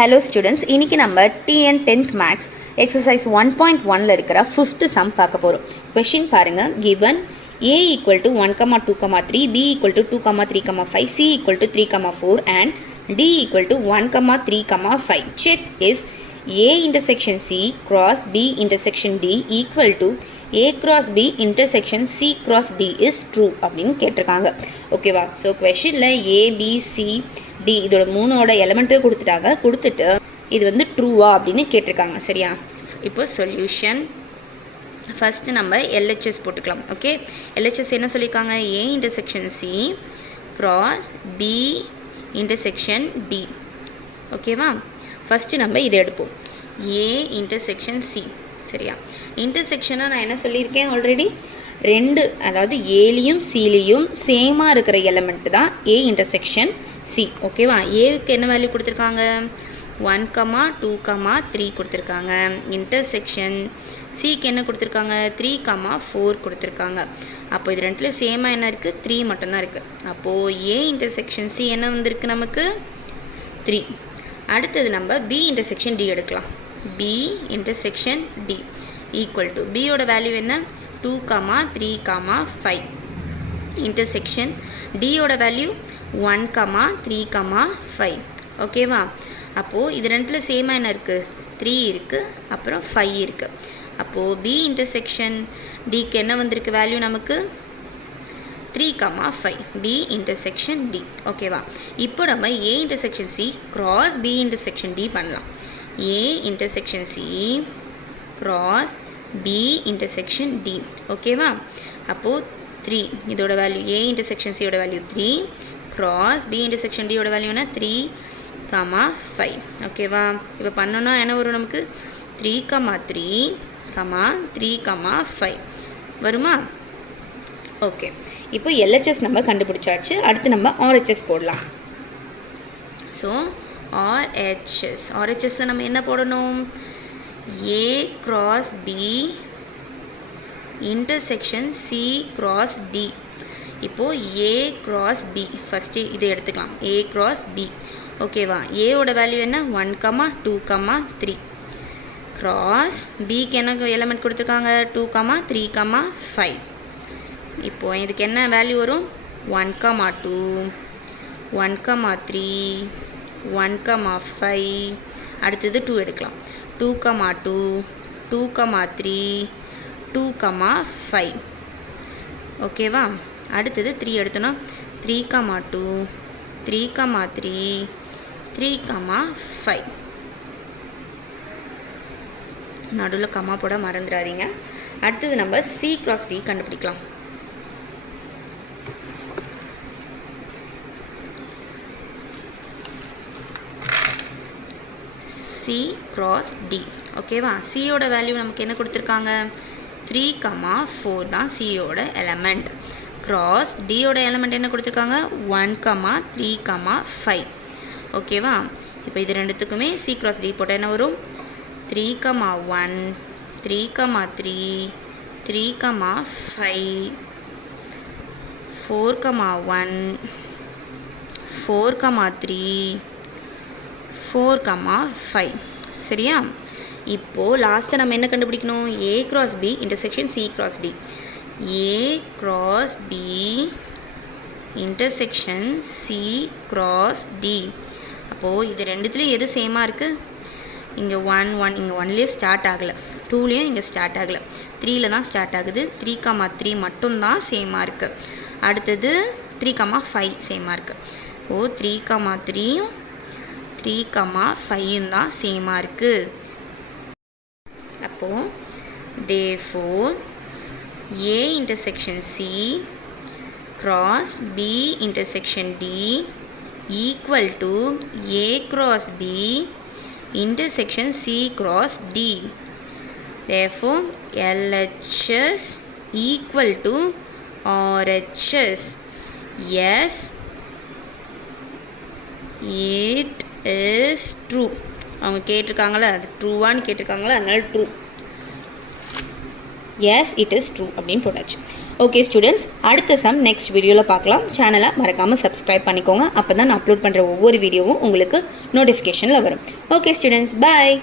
Hello students, இன்னைக்கு நம்ம TN 10th Maths exercise 1.1ல இருக்கிற 5th sum பார்க்க போறோம். Question பாருங்க. Given A equal to 1, 2, 3, B equal to 2, 3, 5, C equal to 3, 4 and D equal to 1, 3, 5. Check if A intersection C cross B intersection D equal to A cross B intersection C cross D is true அப்படின்னு கேட்டிருக்காங்க. ஓகேவா? So கொஷனில் A, B, C, D இதோட மூணோட element கொடுத்துட்டு இது வந்து ட்ரூவா அப்படின்னு கேட்டிருக்காங்க. சரியா? இப்போ சொல்யூஷன் ஃபஸ்ட்டு நம்ம எல்ஹெச்எஸ் போட்டுக்கலாம். ஓகே, எல்ஹெச்எஸ் என்ன சொல்லியிருக்காங்க? A intersection C cross B intersection D. ஓகேவா? ஃபஸ்ட்டு நம்ம இதை எடுப்போம். A intersection C. சரியா? இன்டர்செக்ஷனாக நான் என்ன சொல்லியிருக்கேன் ஆல்ரெடி, ரெண்டு, அதாவது ஏலையும் சிலையும் சேமாக இருக்கிற எலமெண்ட் தான் A இன்டர்செக்ஷன் C. ஓகேவா? ஏவுக்கு என்ன வேல்யூ கொடுத்துருக்காங்க? 1, 2, 3 கொடுத்துருக்காங்க. இன்டர்செக்ஷன் சிக்கு என்ன கொடுத்துருக்காங்க? 3, 4 கொடுத்துருக்காங்க. அப்போ இது ரெண்டுல சேமாக என்ன இருக்குது? 3 மட்டும்தான் இருக்குது. அப்போது A இன்டர்செக்ஷன் C என்ன வந்திருக்கு நமக்கு? 3. அடுத்தது நம்ம B இன்டர்செக்ஷன் D எடுக்கலாம். B intersection D equal to B ஓட வேல்யூ என்ன? 2, 3, 5. intersection D ஓட வேல்யூ 1, 3, 5. ஓகேவா? அப்போது இது ரெண்டுல சேமாக என்ன இருக்குது? 3 இருக்குது, அப்புறம் 5 இருக்குது. அப்போது B intersection Dக்கு என்ன வந்திருக்கு வேல்யூ நமக்கு? 3, 5. B intersection D. ஓகேவா? இப்போ நம்ம A intersection C cross B intersection D பண்ணலாம். A intersection C cross B intersection D. ஓகேவா? அப்போது 3 இதோட வேல்யூ, A intersection C ஓட value 3 cross B intersection D ஓட வேல்யூ என்ன? 3, 5. ஓகேவா? இப்போ பண்ணோன்னா என்ன வரும் நமக்கு? 3, 3, 5 வருமா? ஓகே, இப்போ எல்ஹெச்எஸ் நம்ம கண்டுபிடிச்சாச்சு. அடுத்து நம்ம ஆர்ஹெச்எஸ் போடலாம். ஸோ ஆர்ஹெச்எஸ்ல நம்ம என்ன போடணும்? A cross B intersection C cross D. இப்போது A cross B ஃபஸ்ட்டு இதை எடுத்துக்கலாம். A cross B. ஓகேவா? A ஓட வேல்யூ என்ன? 1, 2, 3 cross Bக்கு என்ன எலமெண்ட் கொடுத்துருக்காங்க? 2, 3, 5. இப்போது இதுக்கு என்ன வேல்யூ வரும்? 1, 2, 1, 3, 1, 5. அடுத்தது 2 எடுக்கலாம். 2, 2, 2, 3, 2, 5. ஓகேவா? அடுத்தது 3 எடுத்தோன்னா 3, 2, 3, 3, 3, 5. நடுவில் கம்மா போட மறந்துடாதீங்க. அடுத்தது நம்ம C cross D கண்டுபிடிக்கலாம். C cross D. ஓகேவா? சியோட வேல்யூ நமக்கு என்ன கொடுத்துருக்காங்க? 3, 4 தான் சியோட எலமெண்ட். கிராஸ் டியோட எலமெண்ட் என்ன கொடுத்துருக்காங்க? 1, 3, 5. ஓகேவா? இப்போ இது ரெண்டுத்துக்குமே C cross D போட்டால் என்ன வரும்? 3, 1, 3, 3, 3, 5, 4, 1, 4, 3, 4, 5. சரியா? இப்போது லாஸ்ட்டாக நம்ம என்ன கண்டுபிடிக்கணும்? A cross B intersection C cross D. A cross B intersection C cross D. அப்போது இது ரெண்டுத்துலேயும் எது சேமாக இருக்குது? இங்கே 1, 1 இங்கே 1லேயே ஸ்டார்ட் ஆகலை, 2லேயும் இங்கே ஸ்டார்ட் ஆகலை, 3ல் தான் ஸ்டார்ட் ஆகுது. 3, 3 மட்டும்தான் சேமாக இருக்குது. அடுத்தது 3, 5 சேமாக இருக்குது. ஓ 3, 3யும் 3, 5 தான் சேமாக இருக்குது. அப்போது therefore A intersection C cross B intersection D equal to A cross B intersection C cross D. Therefore LHS equal to RHS. Yes, it is true. அவங்க கேட்டிருக்காங்களா, அது ட்ரூவான்னு கேட்டிருக்காங்களா, அதனால true. S it is true அப்படின்னு போட்டாச்சு. Okay students, அடுத்த some next வீடியோவில் பார்க்கலாம். சேனலை மறக்காமல் சப்ஸ்கிரைப் பண்ணிக்கோங்க. அப்போ தான் நான் அப்லோட் பண்ணுற ஒவ்வொரு வீடியோவும் உங்களுக்கு நோட்டிஃபிகேஷனில் வரும். ஓகே ஸ்டூடெண்ட்ஸ், பாய்.